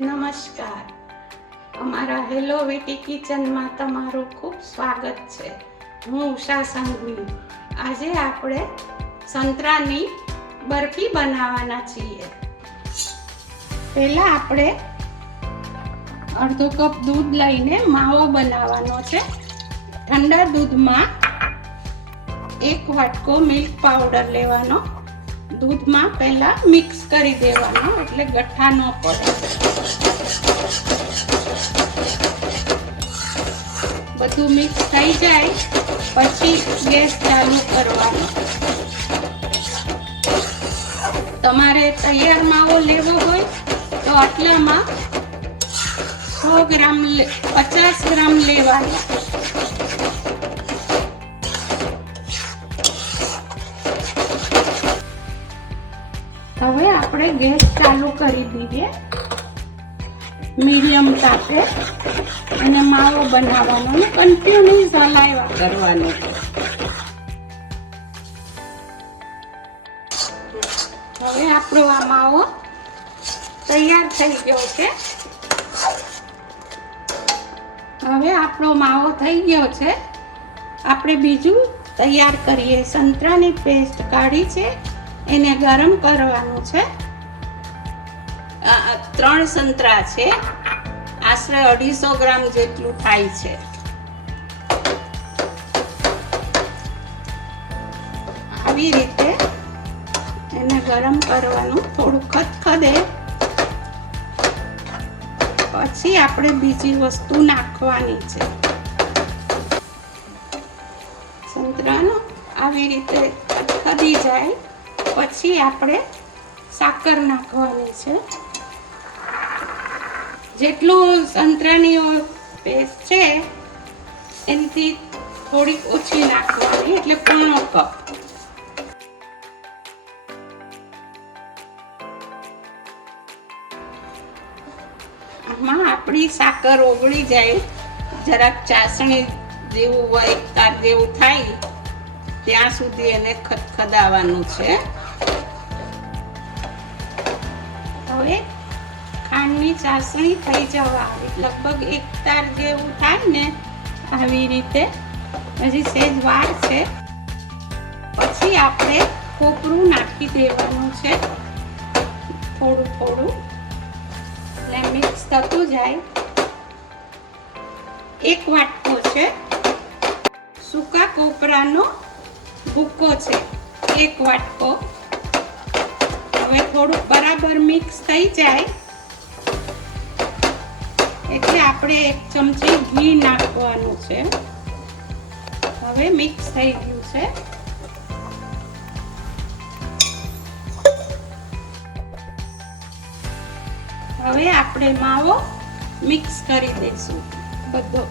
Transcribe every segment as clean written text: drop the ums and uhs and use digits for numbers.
નમસ્કાર, અમારા હેલો વીટી કિચનમાં તમારું ખૂબ સ્વાગત છે. હું ઉષા સંઘવી. આજે આપણે સંતરાની બરફી બનાવવાના છીએ. પહેલા આપણે અડધો કપ દૂધ લઈને માવો બનાવવાનો છે. ઠંડા દૂધમાં 1 વાટકો મિલ્ક પાવડર લેવાનો. દૂધમાં પહેલા મિક્સ કરી દેવાનો એટલે ગઠ્ઠા ન પડે. બધું મિક્સ થઈ જાય પછી ગેસ ચાલુ કરવાનો. તમારે તૈયાર માવો લેવો હોય તો આટલામાં 50 ગ્રામ લેવાનો. હવે આપણે ગેસ ચાલુ કરી દઈએ મીડિયમ તાપે અને માવો બનાવવાનો અને કન્ટિન્યુઅસ હલાવ્યા કરવાનો. હવે આપણો આ માવો તૈયાર થઈ ગયો છે. હવે આપણો માવો થઈ ગયો છે. આપણે બીજું તૈયાર કરીએ. સંતરાની પેસ્ટ કાઢી છે, એને ગરમ કરવાનું છે. 3 સંતરા છે, આશરે 250 ગ્રામ જેટલું થાય છે. આવી રીતે એને ગરમ કરવાનું, થોડું ખદખદે પછી આપણે બીજી વસ્તુ નાખવાની છે. સંતરાનો આવી રીતે ખદી જાય પછી આપણે સાકર નાખવાની છે. જેટલું સંતરાની પેસ્ટ છે એનાથી થોડીક ઓછી નાખવાની, એટલે 1 કપ. આમાં આપણી સાકર ઓગળી જાય, જરાક ચાસણી જેવું હોય, તાર જેવું થાય ત્યાં સુધી એને ખદખદાવવાનું છે. હવે ખાંડની ચાસણી થઈ જવા આવી, લગભગ 1 તાર જેવું થાય ને આવી રીતે. હજી સહેજ વાર છે. પછી આપણે કોપરું નાખી દેવાનું છે થોડું થોડું, એટલે મિક્સ થતું જાય. 1 વાટકો છે સૂકા કોપરાનો ભૂકો છે, 1 વાટકો. હવે થોડું બરાબર મિક્સ થઈ જાય એટલે આપણે 1 ચમચી ઘી નાખવાનું છે. હવે મિક્સ થઈ ગયું છે. હવે આપણે માવો મિક્સ કરી દઈશું બધો.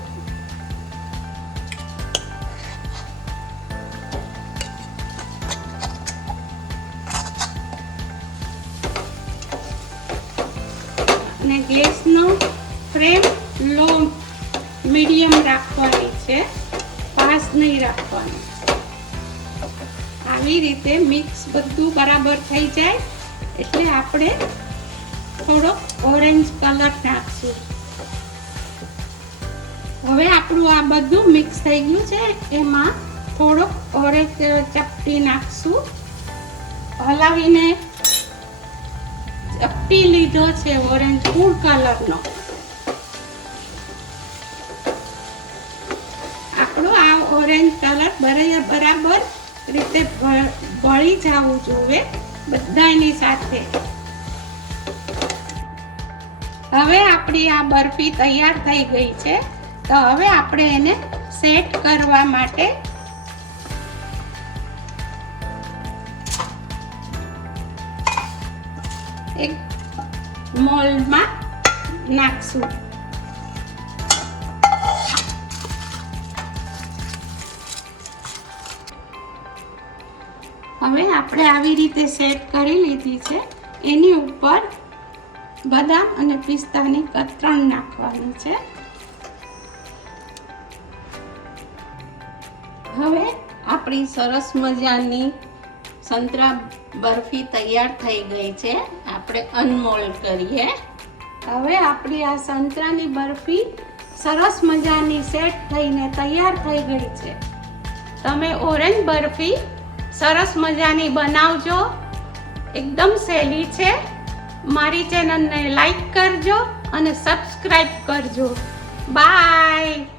અને ગેસનો ફ્લેમ લો મીડિયમ રાખવાની છે, ફાસ્ટ નહીં રાખવાની. આવી રીતે મિક્સ બધું બરાબર થઈ જાય એટલે આપણે થોડો ઓરેન્જ કલર નાખશું. હવે આપણું આ બધું મિક્સ થઈ ગયું છે, એમાં થોડો ઓરેન્જ ચપટી નાખશું. હલાવીને ચપટી લીધો છે ઓરેન્જ ફૂડ કલરનો. આપણો આ ઓરેન્જ કલર બરાબર રીતે ભળી જવું જોઈએ બધાની સાથે. હવે આપણી આ બરફી તૈયાર થઈ ગઈ છે. તો હવે આપણે એને સેટ કરવા માટે એક મોલ્ડમાં નાખશું. હવે આપણે આવી રીતે સેટ કરી લીધી છે. એની ઉપર બદામ અને પિસ્તાની કતરણ નાખવાની છે. હવે આપણી સરસ મજાની સંતરા બરફી તૈયાર થઈ ગઈ છે. આપણે અનમોલ્ડ કરીએ. હવે આપણી આ સંતરાની બરફી સરસ મજાની સેટ થઈને તૈયાર થઈ ગઈ છે. તમે ઓરેન્જ બરફી સરસ મજાની બનાવજો. એકદમ સહેલી છે. મારી ચેનલને લાઈક કરજો અને સબસ્ક્રાઈબ કરજો. બાય.